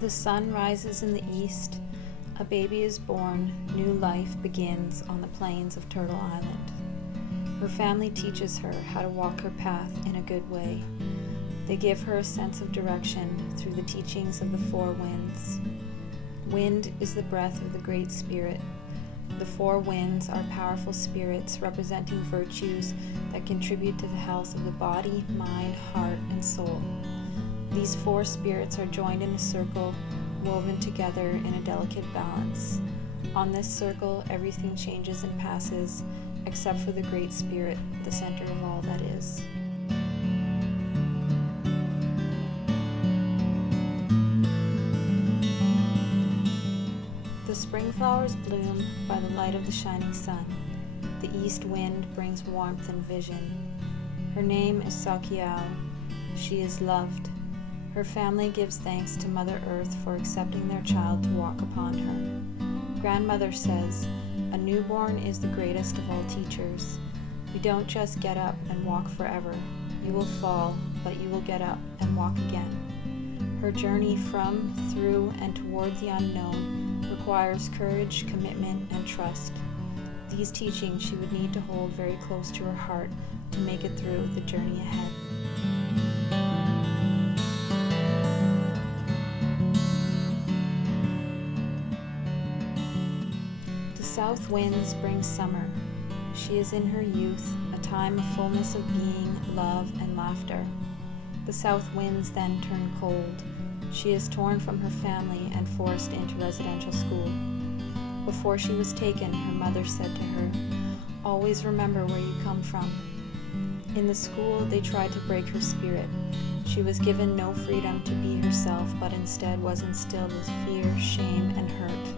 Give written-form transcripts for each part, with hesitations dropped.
The sun rises in the east, a baby is born, new life begins on the plains of Turtle Island. Her family teaches her how to walk her path in a good way. They give her a sense of direction through the teachings of the four winds. Wind is the breath of the Great Spirit. The four winds are powerful spirits representing virtues that contribute to the health of the body, mind, heart, and soul. These four spirits are joined in a circle, woven together in a delicate balance. On this circle, everything changes and passes, except for the Great Spirit, the center of all that is. The spring flowers bloom by the light of the shining sun. The east wind brings warmth and vision. Her name is Sakihew. She is loved. Her family gives thanks to Mother Earth for accepting their child to walk upon her. Grandmother says, "A newborn is the greatest of all teachers. You don't just get up and walk forever. You will fall, but you will get up and walk again." Her journey from, through, and toward the unknown requires courage, commitment, and trust. These teachings she would need to hold very close to her heart to make it through the journey ahead. The south winds bring summer. She is in her youth, a time of fullness of being, love, and laughter. The south winds then turn cold. She is torn from her family and forced into residential school. Before she was taken, her mother said to her, "Always remember where you come from." In the school, they tried to break her spirit. She was given no freedom to be herself, but instead was instilled with fear, shame, and hurt.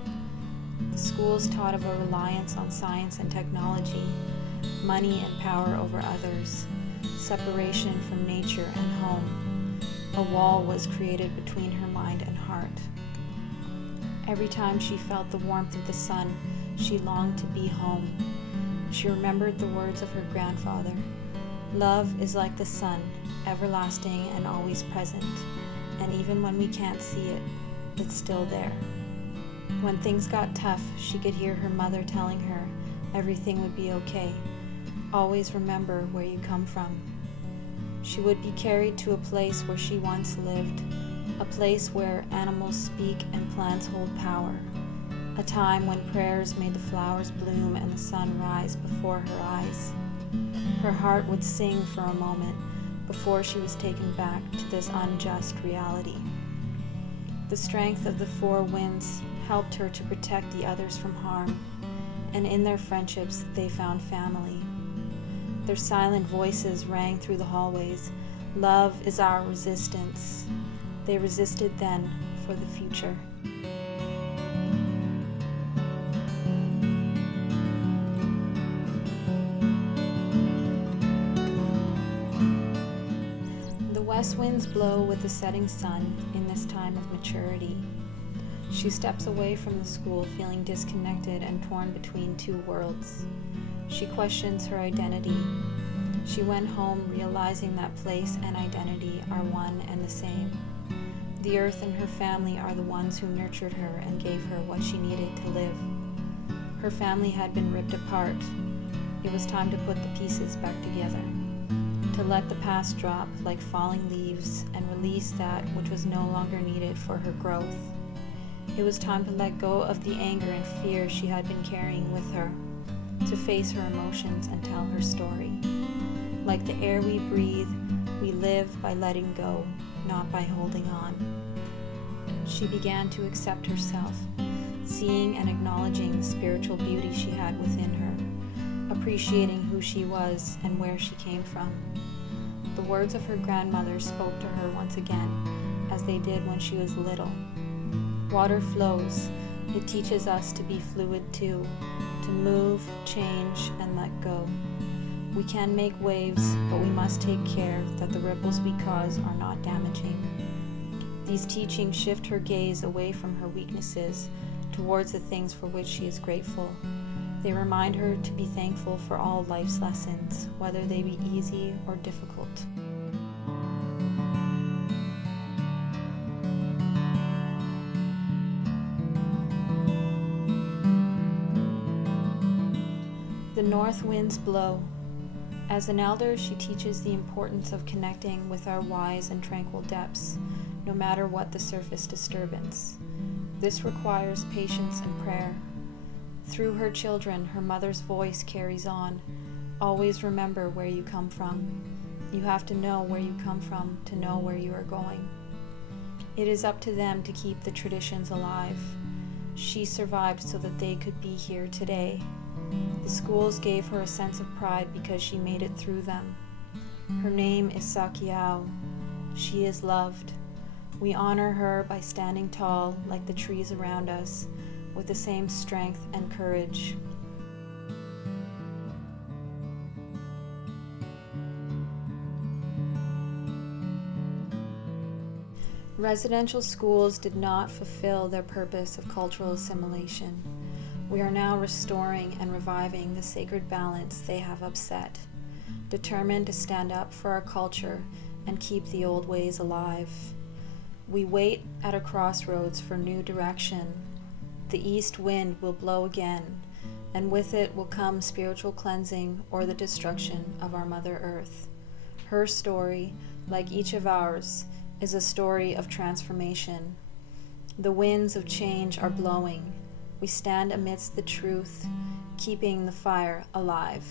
The schools taught of a reliance on science and technology, money and power over others, separation from nature and home. A wall was created between her mind and heart. Every time she felt the warmth of the sun, she longed to be home. She remembered the words of her grandfather. Love is like the sun, everlasting and always present, and even when we can't see it, it's still there. When things got tough, she could hear her mother telling her everything would be okay. Always remember where you come from. She would be carried to a place where she once lived, a place where animals speak and plants hold power, a time when prayers made the flowers bloom and the sun rise before her eyes. Her heart would sing for a moment before she was taken back to this unjust reality. The strength of the four winds helped her to protect the others from harm, and in their friendships they found family. Their silent voices rang through the hallways. Love is our resistance. They resisted then for the future. The west winds blow with the setting sun in this time of maturity. She steps away from the school feeling disconnected and torn between two worlds. She questions her identity. She went home realizing that place and identity are one and the same. The earth and her family are the ones who nurtured her and gave her what she needed to live. Her family had been ripped apart. It was time to put the pieces back together, to let the past drop like falling leaves and release that which was no longer needed for her growth. It was time to let go of the anger and fear she had been carrying with her, to face her emotions and tell her story. Like the air we breathe, we live by letting go, not by holding on. She began to accept herself, seeing and acknowledging the spiritual beauty she had within her, appreciating who she was and where she came from. The words of her grandmother spoke to her once again, as they did when she was little. Water flows. It teaches us to be fluid too, to move, change, and let go. We can make waves, but we must take care that the ripples we cause are not damaging. These teachings shift her gaze away from her weaknesses towards the things for which she is grateful. They remind her to be thankful for all life's lessons, whether they be easy or difficult. The north winds blow. As an elder, she teaches the importance of connecting with our wise and tranquil depths, no matter what the surface disturbance. This requires patience and prayer. Through her children, her mother's voice carries on. Always remember where you come from. You have to know where you come from to know where you are going. It is up to them to keep the traditions alive. She survived so that they could be here today. The schools gave her a sense of pride because she made it through them. Her name is Sakihew. She is loved. We honor her by standing tall like the trees around us, with the same strength and courage. Residential schools did not fulfill their purpose of cultural assimilation. We are now restoring and reviving the sacred balance they have upset, determined to stand up for our culture and keep the old ways alive. We wait at a crossroads for new direction. The east wind will blow again, and with it will come spiritual cleansing or the destruction of our Mother Earth. Her story, like each of ours, is a story of transformation. The winds of change are blowing. We stand amidst the truth, keeping the fire alive.